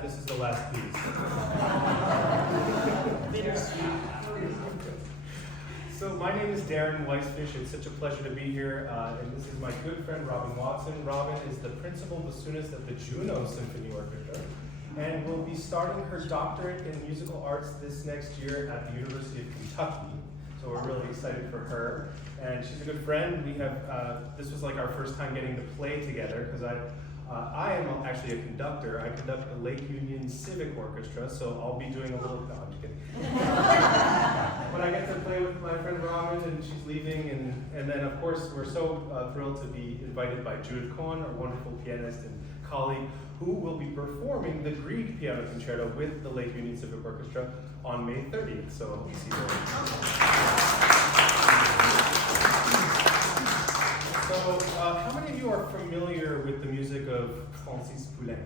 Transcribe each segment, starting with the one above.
that this is the last piece. So my name is Daren Weissfisch. It's such a pleasure to be here. And this is my good friend, Robyn Watson. Robyn is the principal bassoonist at the Juneau Symphony Orchestra, and will be starting her doctorate in musical arts this next year at the University of Kentucky. So we're really excited for her. And she's a good friend. We have, this was like our first time getting to play together, because I am actually a conductor. I conduct the Lake Union Civic Orchestra, so I'll be doing a little, no, I'm just kidding. But I get to play with my friend Robyn, and she's leaving, and then of course we're so thrilled to be invited by Judith Cohen, our wonderful pianist and colleague, who will be performing the Grieg Piano Concerto with the Lake Union Civic Orchestra on May 30th, so we'll see you there. So, how many of you are familiar with the music of Poulenc?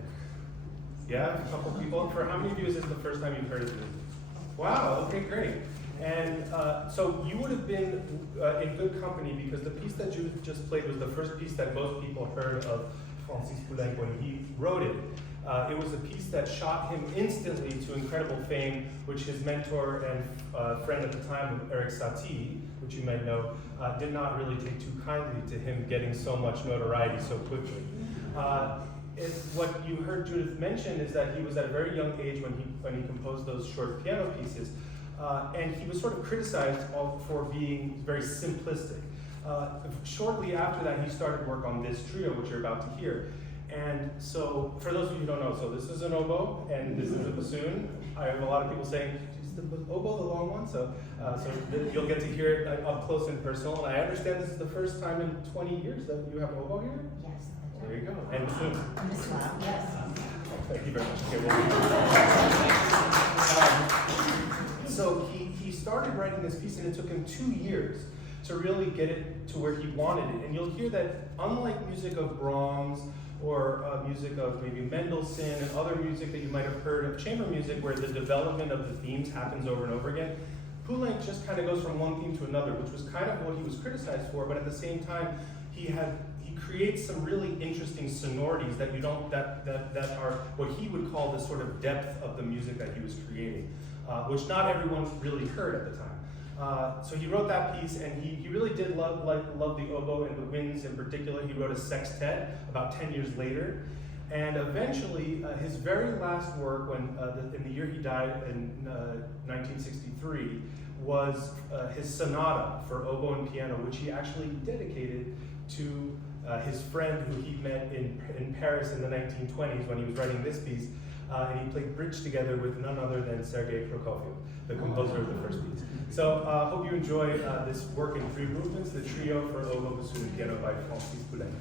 Yeah, a couple people. For how many of you is this the first time you've heard of it? Wow, okay, great. And so you would have been in good company, because the piece that Judith just played was the first piece that most people heard of Poulenc when he wrote it. It was a piece that shot him instantly to incredible fame, which his mentor and friend at the time, Eric Satie, which you might know, did not really take too kindly to him getting so much notoriety so quickly. What you heard Judith mention is that he was at a very young age when he composed those short piano pieces, and he was sort of criticized for being very simplistic. Shortly after that, he started work on this trio, which you're about to hear. And so, for those of you who don't know, so this is an oboe, and this is a bassoon. I have a lot of people saying, is the oboe the long one? So you'll get to hear it up close and personal. And I understand this is the first time in 20 years that you have an oboe here? Yes. There you go. And bassoon. Yes. Thank you very much. Okay, so he started writing this piece, and it took him 2 years to really get it to where he wanted it. And you'll hear that unlike music of Brahms, or music of maybe Mendelssohn and other music that you might have heard of chamber music, where the development of the themes happens over and over again, Poulenc just kind of goes from one theme to another, which was kind of what he was criticized for, but at the same time, he creates some really interesting sonorities that that are what he would call the sort of depth of the music that he was creating, which not everyone really heard at the time. So he wrote that piece, and he really did love the oboe and the winds in particular. He wrote a sextet about 10 years later, and eventually his very last work, when in the year he died in 1963, was his sonata for oboe and piano, which he actually dedicated to his friend who he met in Paris in the 1920s when he was writing this piece, and he played bridge together with none other than Sergei Prokofiev, the composer of the first piece. So hope you enjoy this work in 3 movements, the trio for oboe, bassoon, and piano by Poulenc.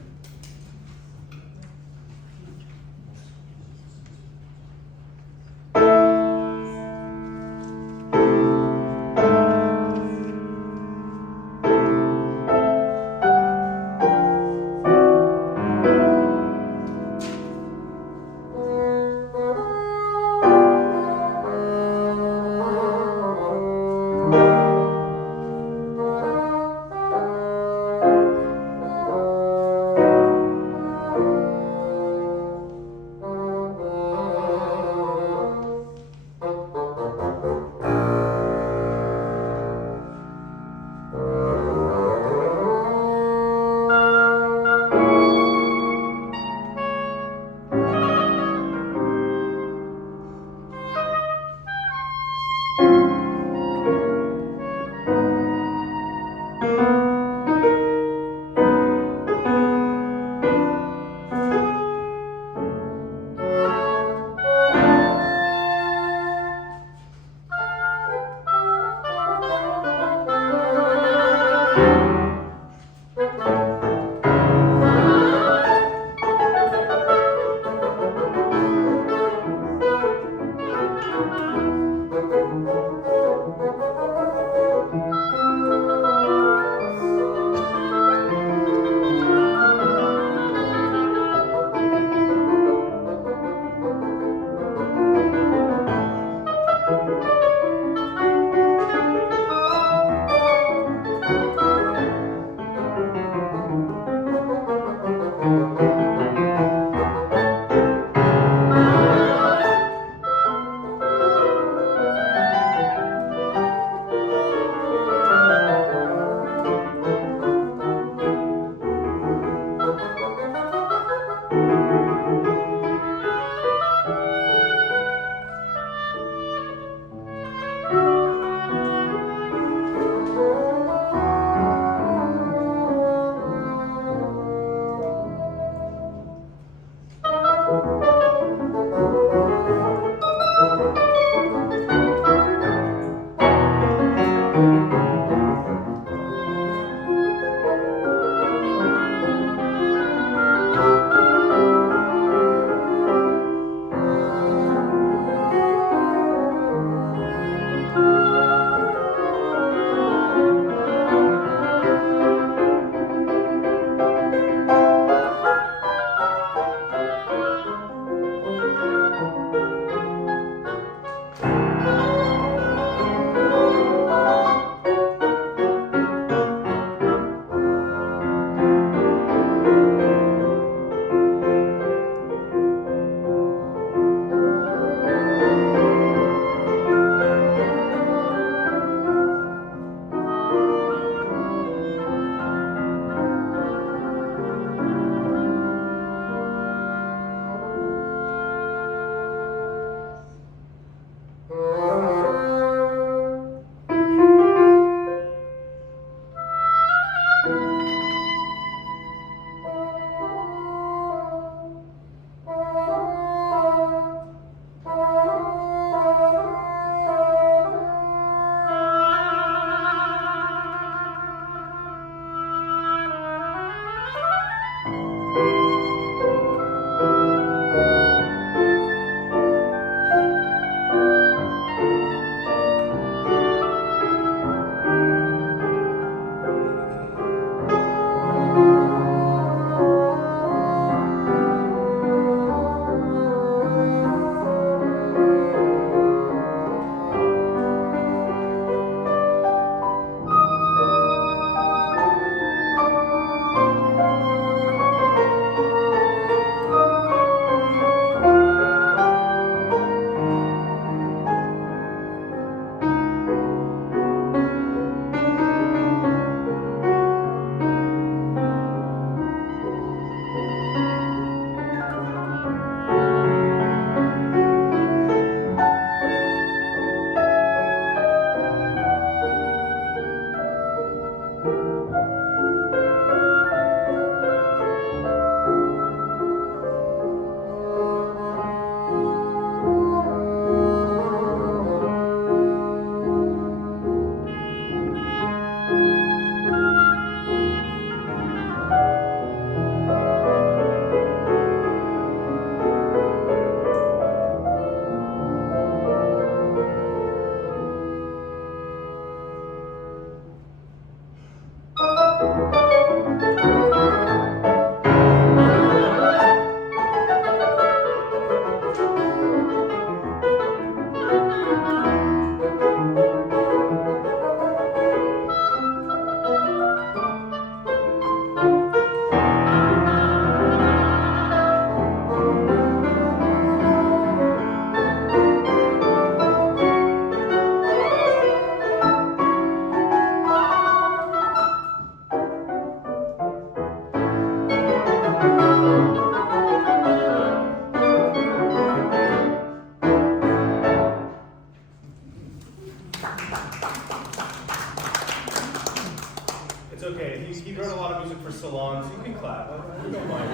salons, you can clap. We don't mind.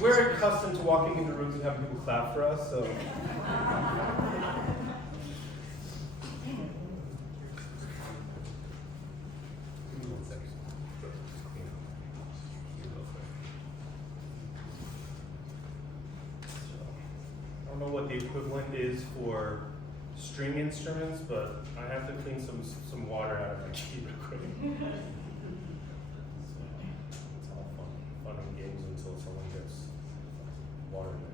We're accustomed to walking into rooms and having people clap for us, so. I don't know what the equivalent is for string instruments, but I have to clean some water out of my keyboard quick. It's all fun and games until someone gets water in